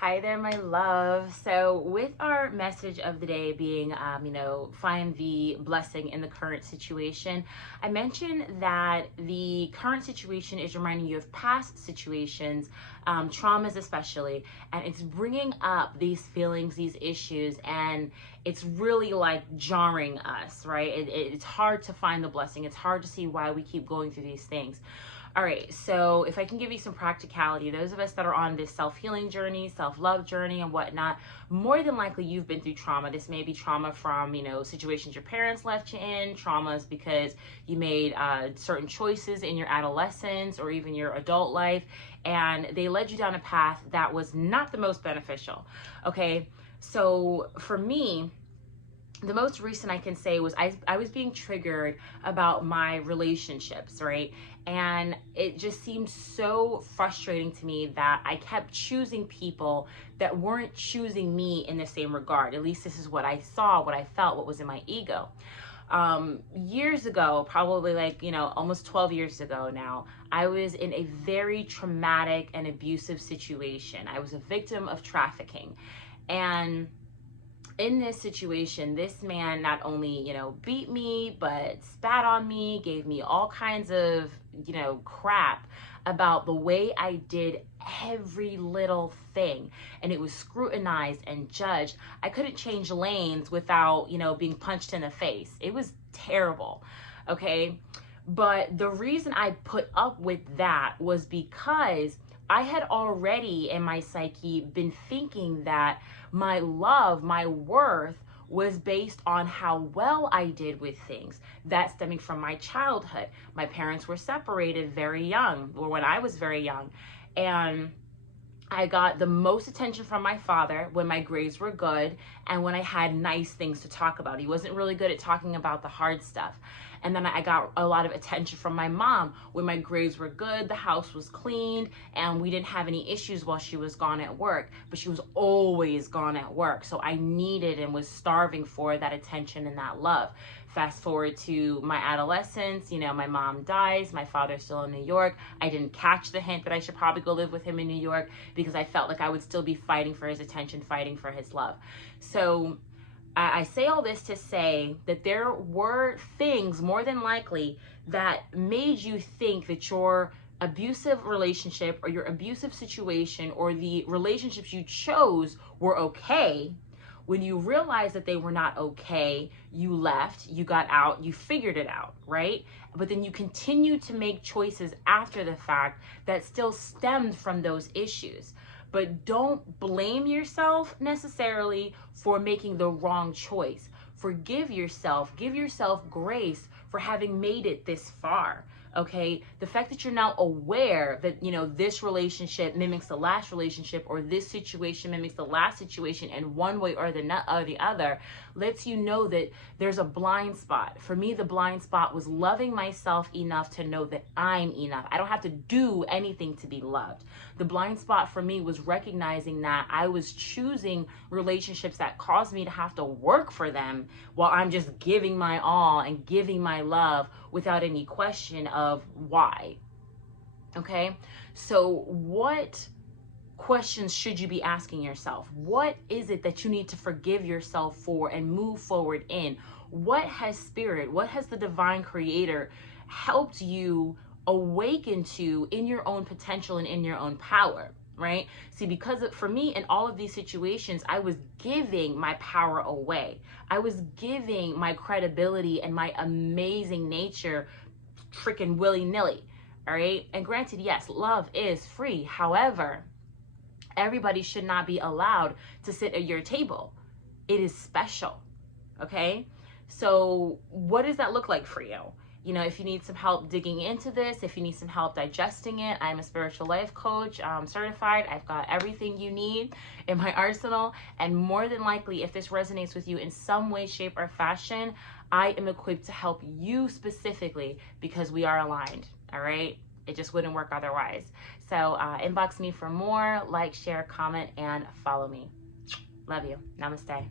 Hi there, my love. So, with our message of the day being, find the blessing in the current situation, I mentioned that the current situation is reminding you of past situations, traumas especially, and it's bringing up these feelings, these issues, and it's really like jarring us, right? It's hard to find the blessing. It's hard to see why we keep going through these things. All right, so if I can give you some practicality, those of us that are on this self-healing journey, self-love journey and whatnot, more than likely you've been through trauma. This may be trauma from, situations your parents left you in, traumas because you made certain choices in your adolescence or even your adult life, and they led you down a path that was not the most beneficial, okay? So for me, the most recent I can say was I was being triggered about my relationships, right? And it just seemed so frustrating to me that I kept choosing people that weren't choosing me in the same regard. At least this is what I saw, what I felt, what was in my ego. Years ago, probably almost 12 years ago now, I was in a very traumatic and abusive situation. I was a victim of trafficking. And in this situation, this man not only, beat me, but spat on me, gave me all kinds of, crap about the way I did every little thing. And it was scrutinized and judged. I couldn't change lanes without, being punched in the face. It was terrible. Okay. But the reason I put up with that was because I had already in my psyche been thinking that my love, my worth was based on how well I did with things. That stemming from my childhood. My parents were separated very young, or when I was very young. And I got the most attention from my father when my grades were good and when I had nice things to talk about. He wasn't really good at talking about the hard stuff. And then I got a lot of attention from my mom when my grades were good, the house was cleaned, and we didn't have any issues while she was gone at work. But she was always gone at work. So I needed and was starving for that attention and that love. Fast forward to my adolescence, my mom dies, my father's still in New York. I didn't catch the hint that I should probably go live with him in New York because I felt like I would still be fighting for his attention, fighting for his love. So I say all this to say that there were things more than likely that made you think that your abusive relationship or your abusive situation or the relationships you chose were okay. When you realized that they were not okay, you left, you got out, you figured it out, right? But then you continued to make choices after the fact that still stemmed from those issues. But don't blame yourself necessarily for making the wrong choice. Forgive yourself, give yourself grace for having made it this far. Okay, the fact that you're now aware that this relationship mimics the last relationship, or this situation mimics the last situation in one way or the other, lets you know that there's a blind spot. For me, the blind spot was loving myself enough to know that I'm enough. I don't have to do anything to be loved. The blind spot for me was recognizing that I was choosing relationships that caused me to have to work for them while I'm just giving my all and giving my love without any question of why. Okay, so what questions should you be asking yourself? What is it that you need to forgive yourself for and move forward in? What has spirit, what has the divine creator helped you awaken to in your own potential and in your own power? Right? See, because for me, in all of these situations, I was giving my power away. I was giving my credibility and my amazing nature freaking willy-nilly. All right. And granted, yes, love is free. However, everybody should not be allowed to sit at your table. It is special. Okay. So what does that look like for you? If you need some help digging into this, if you need some help digesting it, I'm a spiritual life coach, certified. I've got everything you need in my arsenal. And more than likely, if this resonates with you in some way, shape, or fashion, I am equipped to help you specifically because we are aligned. All right. It just wouldn't work otherwise. So inbox me for more, like, share, comment, and follow me. Love you. Namaste.